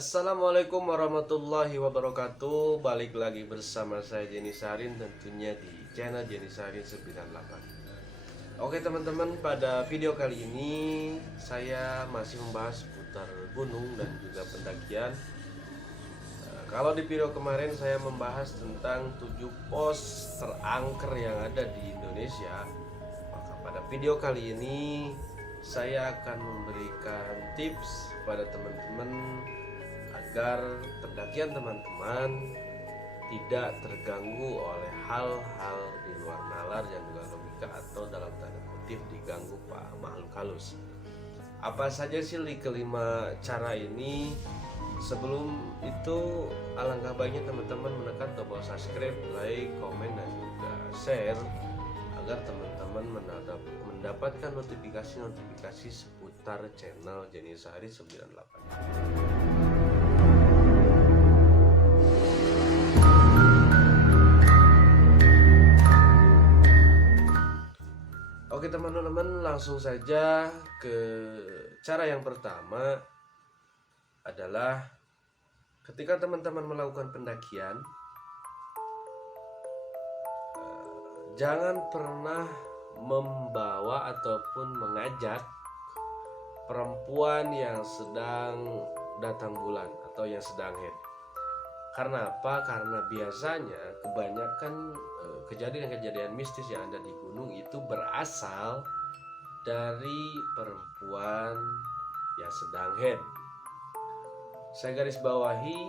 Assalamualaikum warahmatullahi wabarakatuh. Balik lagi bersama saya Jenny Sarin, tentunya di channel Jenny Sarin 98. Oke teman-teman, pada video kali ini saya masih membahas seputar gunung dan juga pendakian. Kalau di video kemarin saya membahas tentang 7 pos terangker yang ada di Indonesia, maka pada video kali ini saya akan memberikan tips pada teman-teman agar pendakian teman-teman tidak terganggu oleh hal-hal di luar nalar dan juga logika, atau dalam tanda kutip diganggu pak makhluk halus. Apa saja sih kelima cara ini? Sebelum itu alangkah baiknya teman-teman menekan tombol subscribe, like, komen, dan juga share agar teman-teman mendapatkan notifikasi seputar channel Jenny Sari 98. Oke teman-teman, langsung saja ke cara yang pertama adalah ketika teman-teman melakukan pendakian, jangan pernah membawa ataupun mengajak perempuan yang sedang datang bulan atau yang sedang haid. Karena apa? Karena biasanya kebanyakan kejadian-kejadian mistis yang ada di gunung itu berasal dari perempuan yang sedang haid. Saya garis bawahi,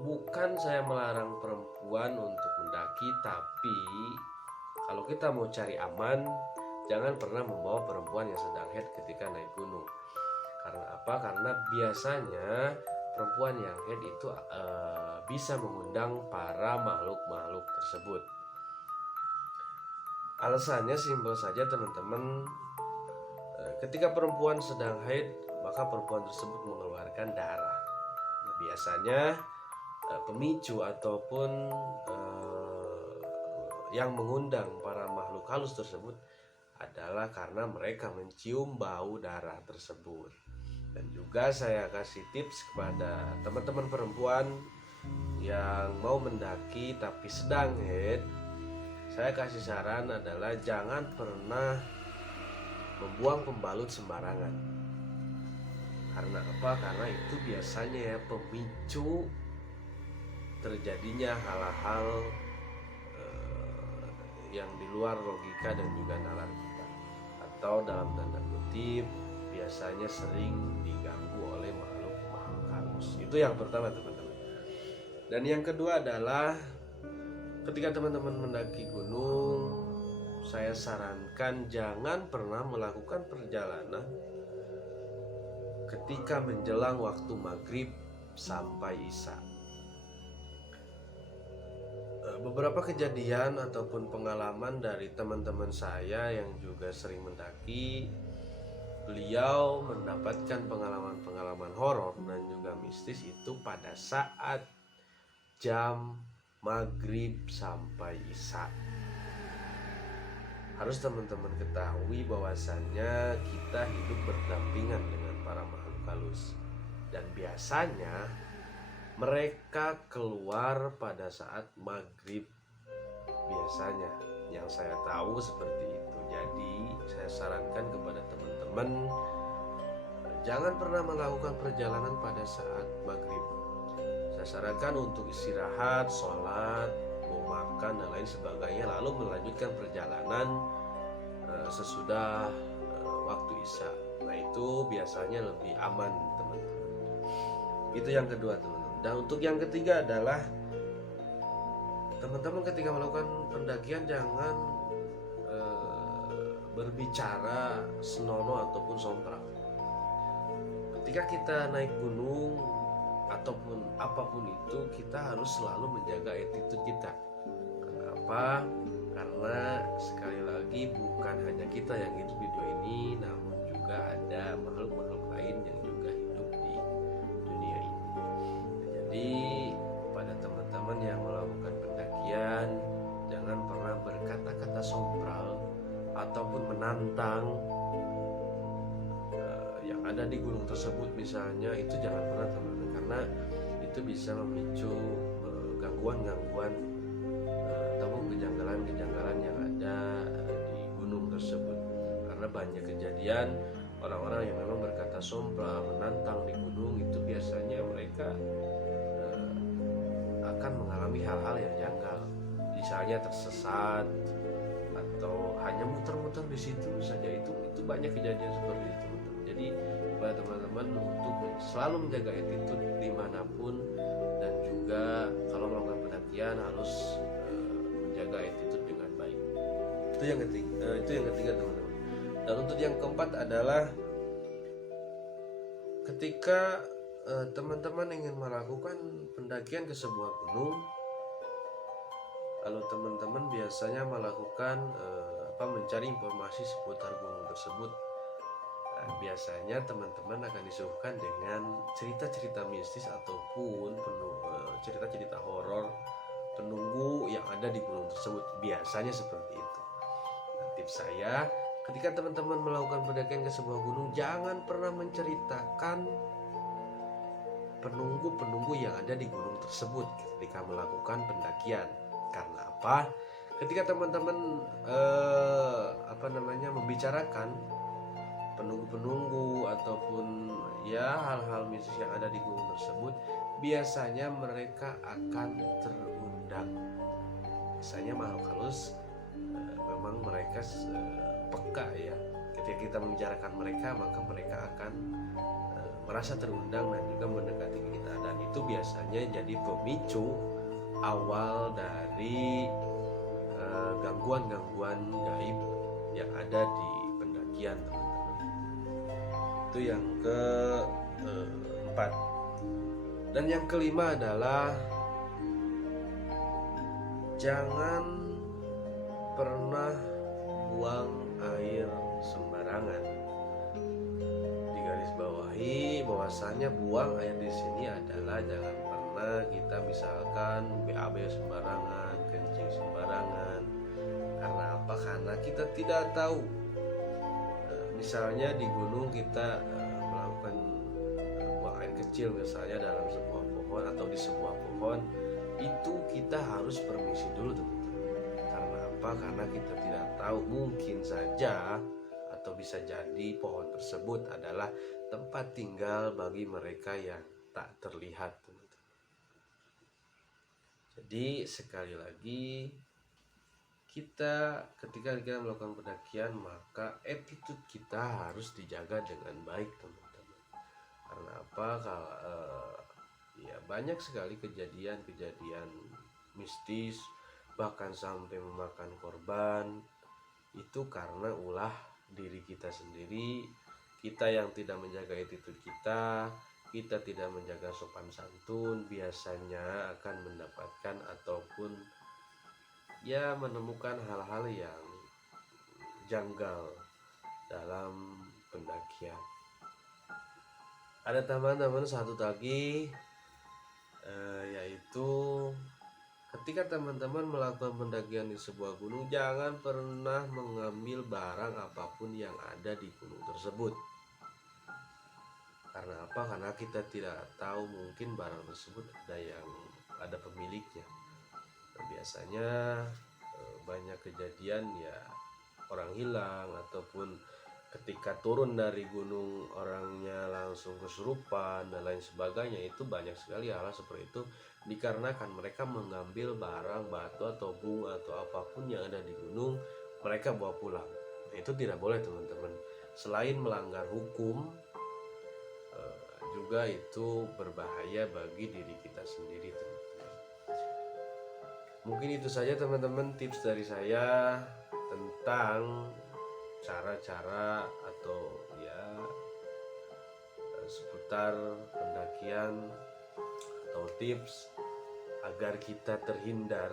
bukan saya melarang perempuan untuk mendaki, tapi kalau kita mau cari aman, jangan pernah membawa perempuan yang sedang haid ketika naik gunung. Karena apa? Karena biasanya perempuan yang haid itu bisa mengundang para makhluk-makhluk tersebut. Alasannya simpel saja teman-teman. Ketika perempuan sedang haid, maka perempuan tersebut mengeluarkan darah. Nah, biasanya pemicu ataupun yang mengundang para makhluk halus tersebut adalah karena mereka mencium bau darah tersebut. Dan juga saya kasih tips kepada teman-teman perempuan yang mau mendaki tapi sedang haid, saya kasih saran adalah jangan pernah membuang pembalut sembarangan. Karena apa? Karena itu biasanya ya pemicu terjadinya hal-hal yang di luar logika dan juga nalar kita, atau dalam tanda kutip biasanya sering diganggu oleh makhluk-makhluk halus. Itu yang pertama teman-teman. Dan yang kedua adalah ketika teman-teman mendaki gunung, saya sarankan jangan pernah melakukan perjalanan ketika menjelang waktu maghrib sampai isya. Beberapa kejadian ataupun pengalaman dari teman-teman saya yang juga sering mendaki, beliau mendapatkan pengalaman-pengalaman horor dan juga mistis itu pada saat jam maghrib sampai isya. Harus teman-teman ketahui bahwasannya kita hidup berdampingan dengan para makhluk halus, dan biasanya mereka keluar pada saat maghrib. Biasanya yang saya tahu seperti itu. Jadi saya sarankan kepada teman-teman, jangan pernah melakukan perjalanan pada saat maghrib. Saya sarankan untuk istirahat, sholat, mau makan dan lain sebagainya, lalu melanjutkan perjalanan sesudah waktu isya. Nah itu biasanya lebih aman teman-teman. Itu yang kedua teman-teman. Dan untuk yang ketiga adalah teman-teman ketika melakukan pendakian jangan berbicara senonoh ataupun sompral. Ketika kita naik gunung ataupun apapun itu, kita harus selalu menjaga attitude kita. Kenapa? Karena sekali lagi bukan hanya kita yang hidup di dunia ini, namun juga ada makhluk-makhluk lain yang juga hidup di dunia ini. Jadi pada teman-teman yang melakukan pendakian, jangan pernah berkata-kata sompral ataupun menantang yang ada di gunung tersebut misalnya, itu jangan pernah teman-teman. Karena itu bisa memicu gangguan-gangguan ataupun kejanggalan-kejanggalan yang ada di gunung tersebut. Karena banyak kejadian orang-orang yang memang berkata sompral menantang di gunung itu biasanya mereka akan mengalami hal-hal yang janggal, misalnya tersesat atau hanya muter-muter di situ saja. Itu banyak kejadian seperti itu, teman-teman. Jadi kepada teman-teman untuk selalu menjaga attitude dimanapun, dan juga kalau melakukan pendakian harus menjaga attitude dengan baik. Itu yang ketiga teman-teman. Dan untuk yang keempat adalah ketika teman-teman ingin melakukan pendakian ke sebuah gunung, lalu teman-teman biasanya melakukan mencari informasi seputar gunung tersebut. Biasanya teman-teman akan disuguhkan dengan cerita-cerita mistis ataupun cerita-cerita horor penunggu yang ada di gunung tersebut. Biasanya seperti itu. Nah, tips saya, ketika teman-teman melakukan pendakian ke sebuah gunung, jangan pernah menceritakan penunggu-penunggu yang ada di gunung tersebut ketika melakukan pendakian. Karena apa? Ketika teman-teman membicarakan penunggu-penunggu ataupun ya hal-hal mistis yang ada di gunung tersebut, biasanya mereka akan terundang. Biasanya makhluk halus memang mereka peka ya. Ketika kita membicarakan mereka, maka mereka akan merasa terundang dan juga mendekati kita, dan itu biasanya jadi pemicu awal dari gangguan-gangguan gaib yang ada di pendakian, teman-teman. Itu yang keempat. Dan yang kelima adalah jangan pernah buang air sembarangan. Digarisbawahi bahwasannya buang air di sini adalah jangan pernah kita misalkan BAB sembarangan, kencing sembarangan. Karena apa? Karena kita tidak tahu. Misalnya di gunung kita melakukan buang air kecil misalnya dalam sebuah pohon atau di sebuah pohon, itu kita harus permisi dulu, teman-teman. Karena apa? Karena kita tidak tahu, mungkin saja atau bisa jadi pohon tersebut adalah tempat tinggal bagi mereka yang tak terlihat, teman-teman. Jadi sekali lagi, ketika kita melakukan pendakian, maka attitude kita harus dijaga dengan baik, teman-teman. Karena apa? Ya banyak sekali kejadian-kejadian mistis, bahkan sampai memakan korban, itu karena ulah diri kita sendiri. Kita yang tidak menjaga attitude kita tidak menjaga sopan santun, biasanya akan mendapatkan ataupun ya menemukan hal-hal yang janggal dalam pendakian. Ada teman-teman satu lagi, yaitu ketika teman-teman melakukan pendakian di sebuah gunung, jangan pernah mengambil barang apapun yang ada di gunung tersebut. Karena apa? Karena kita tidak tahu, mungkin barang tersebut ada pemiliknya. Biasanya banyak kejadian ya orang hilang, ataupun ketika turun dari gunung orangnya langsung kesurupan dan lain sebagainya. Itu banyak sekali hal seperti itu dikarenakan mereka mengambil barang, batu atau bunga atau apapun yang ada di gunung, mereka bawa pulang. Nah, itu tidak boleh, teman-teman. Selain melanggar hukum, juga itu berbahaya bagi diri kita sendiri, teman-teman. Mungkin itu saja, teman-teman, tips dari saya tentang cara-cara atau ya seputar pendakian atau tips agar kita terhindar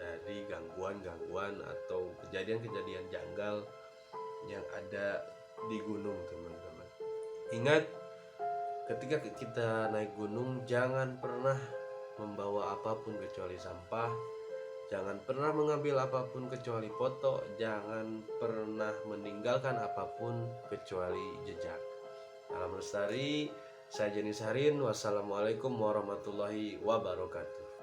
dari gangguan-gangguan atau kejadian-kejadian janggal yang ada di gunung, teman-teman. Ingat, ketika kita naik gunung, jangan pernah membawa apapun kecuali sampah, jangan pernah mengambil apapun kecuali foto, jangan pernah meninggalkan apapun kecuali jejak. Salam lestari, Saya Jenny Sarin, wassalamualaikum warahmatullahi wabarakatuh.